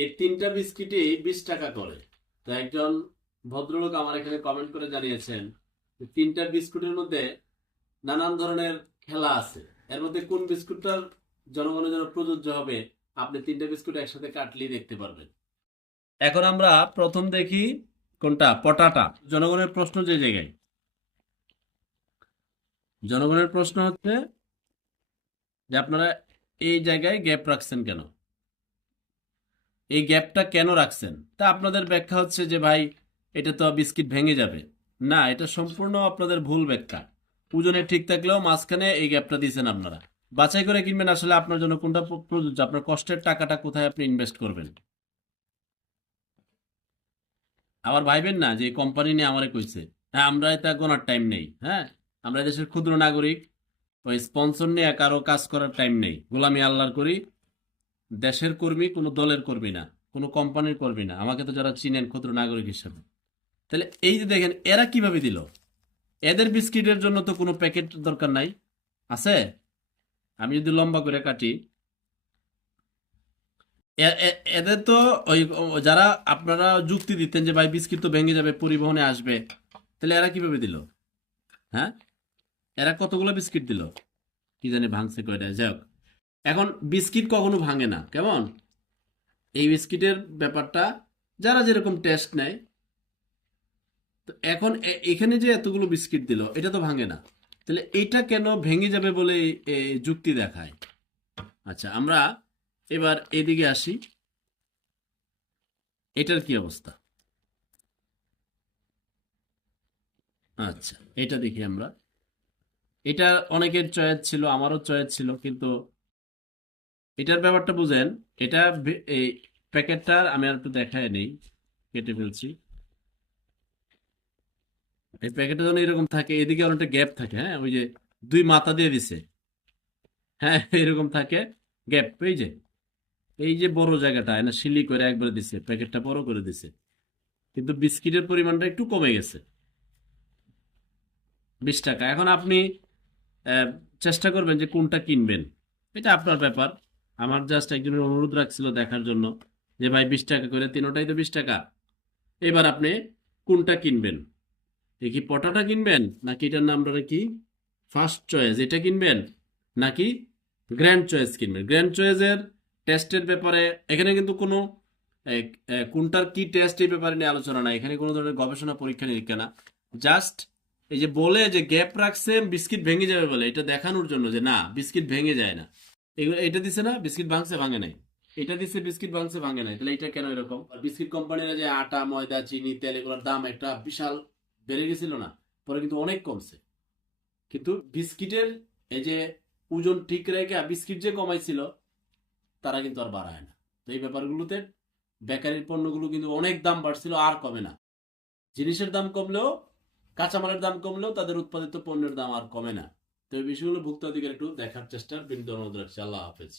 এই তিনটা বিস্কিটই বিশ টাকা করে। তো একজন ভদ্রলোক আমার এখানে কমেন্ট করে জানিয়েছেন তিনটা বিস্কুটের মধ্যে নানান ধরনের খেলা আছে। এর মধ্যে কোন বিস্কুটটার জনগণের জন্য প্রযোজ্য হবে, আপনি তিনটা বিস্কুট একসাথে কাটলেই দেখতে পারবেন। এখন আমরা প্রথম দেখি কোনটা? পটাটা। জনগণের প্রশ্ন যে জায়গায়। জনগণের প্রশ্ন হচ্ছে যে আপনারা এই জায়গায় গ্যাপ রাখছেন কেন? এই গ্যাপটা কেন রাখছেন? তা আপনাদের ব্যাখ্যা হচ্ছে যে, ভাই, এটা তো বিস্কিট ভেঙে যাবে। না, এটা সম্পূর্ণ আপনাদের ভুল ব্যাখ্যা। ওজনে ঠিক থাকলেও মাঝখানে এই গ্যাপটা দিয়েছেন আপনারা। বাছাই করে কিনবেন আসলে আপনার জন্য কোনটা প্রযোজ্য? আপনার কষ্টের টাকাটা কোথায় আপনি ইনভেস্ট করবেন? আবার ভাইবেন না যে কোম্পানি নিয়ে আমারে কইছে। হ্যাঁ আমরা এটা গোনার টাইম নেই হ্যাঁ? আমরা দেশের ক্ষুদ্র নাগরিক। ওই স্পন্সর নিয়ে কারও কাজ করার টাইম নেই। গোলামি আল্লাহর করি। দেশের কর্মী, কোনো দলের কর্মী না, কোনো কোম্পানির কর্মী না। আমাকে তো যারা চিনেন ক্ষুদ্র নাগরিক হিসাবে। তাহলে এই যে দেখেন, এরা কীভাবে দিল? এদের বিস্কিটের জন্য তো কোনো প্যাকেট দরকার নাই। আছে? আমি যদি লম্বা করে কাটি। এদের তো ওই যারা আপনারা যুক্তি দিতেন যে ভাই বিস্কিট তো ভেঙে যাবে, পরিবহনে আসবে, তাহলে এরা কীভাবে দিল? হ্যাঁ? এরা কতগুলো বিস্কিট দিল? কি জানি ভাঙছে কয়টা, যাই হোক। এখন বিস্কিট কখনো ভাঙে না, কেমন? এই বিস্কিটের ব্যাপারটা যারা যেরকম টেস্ট নেয়, তো এখন এখানে যে এতগুলো বিস্কিট দিল, এটা তো ভাঙে না। তাহলে এটা কেন ভেঙে যাবে বলে যুক্তি দেখায়? আচ্ছা আমরা এবার এদিকে আসি। এটার কি অবস্থা? আচ্ছা এটা দেখি আমরা। এটা অনেকের চয়েস ছিল, আমারও চয়েস ছিল, কিন্তু এটার ব্যাপারটা বুঝেন, এটা এই প্যাকেটটার আমি আর একটু দেখায় নেই, কেটে ফেলছি। এই প্যাকেটটা যেন এরকম থাকে, এদিকে অনেকটা গ্যাপ থাকে হ্যাঁ? ওই যে দুই মাথা দিয়ে দিছে। হ্যাঁ এরকম থাকে, গ্যাপ, এই যে। এই যে বড় জায়গাটা, না, শিলি করে একবারে দিছে, প্যাকেটটা বড় করে দিছে। কিন্তু বিস্কিটের পরিমাণটা একটু কমে গেছে। বিশ টাকা। এখন আপনি চেষ্টা করবেন যে কোনটা কিনবেন। এটা আপনার ব্যাপার। আমার জাস্ট একজনের অনুরোধ রাখছিল দেখার জন্য যে, ভাই, বিশ টাকা করে, তিনোটাই তো বিশ টাকা। এবার আপনি কোনটা কিনবেন? এ কি পটাটা কিনবেন নাকি এটার নামটা কি? ফার্স্ট চয়েস এটা কিনবেন নাকি গ্র্যান্ড চয়েস কিনবেন? গ্র্যান্ড চয়েসের টেস্টের ব্যাপারে এখানে কিন্তু কোনো কোনটার কি টেস্ট এই ব্যাপারে নিয়ে আলোচনা নাই। এখানে কোনো ধরনের গবেষণা, পরীক্ষা, নিরীক্ষা না। জাস্ট এই যে বলে যে গ্যাপ রাখছে বিস্কিট ভেঙে যাবে বলে, এটা দেখানোর জন্য যে না, বিস্কিট ভেঙে যায় না। এগুলো, এটা দিছে না, বিস্কিট ভাঙছে, ভাঙে নাই। এটা দিছে, বিস্কিট ভাঙছে, ভাঙে নাই। তাহলে এটা কেন এরকম? বিস্কিট কোম্পানিরা যে আটা, ময়দা, চিনি, তেল, এগুলোর দাম একটা বিশাল বেড়ে গেছিল না? পরে কিন্তু অনেক কমছে। কিন্তু বিস্কিটের এই যে ওজন ঠিক রেখে বিস্কিট যে কমাইছিল, তারা কিন্তু আর বাড়ায় না। তো এই ব্যাপারগুলোতে বেকারির পণ্যগুলো কিন্তু অনেক দাম বাড়ছিল, আর কমে না। জিনিসের দাম কমলেও, কাঁচামালের দাম কমলেও তাদের উৎপাদিত পণ্যের দাম আর কমে না। তো এই বিষয়গুলো ভুক্তাধিকার একটু দেখার চেষ্টা। বিনীত অনুরোধ রাখছি আল্লাহ হাফেজ।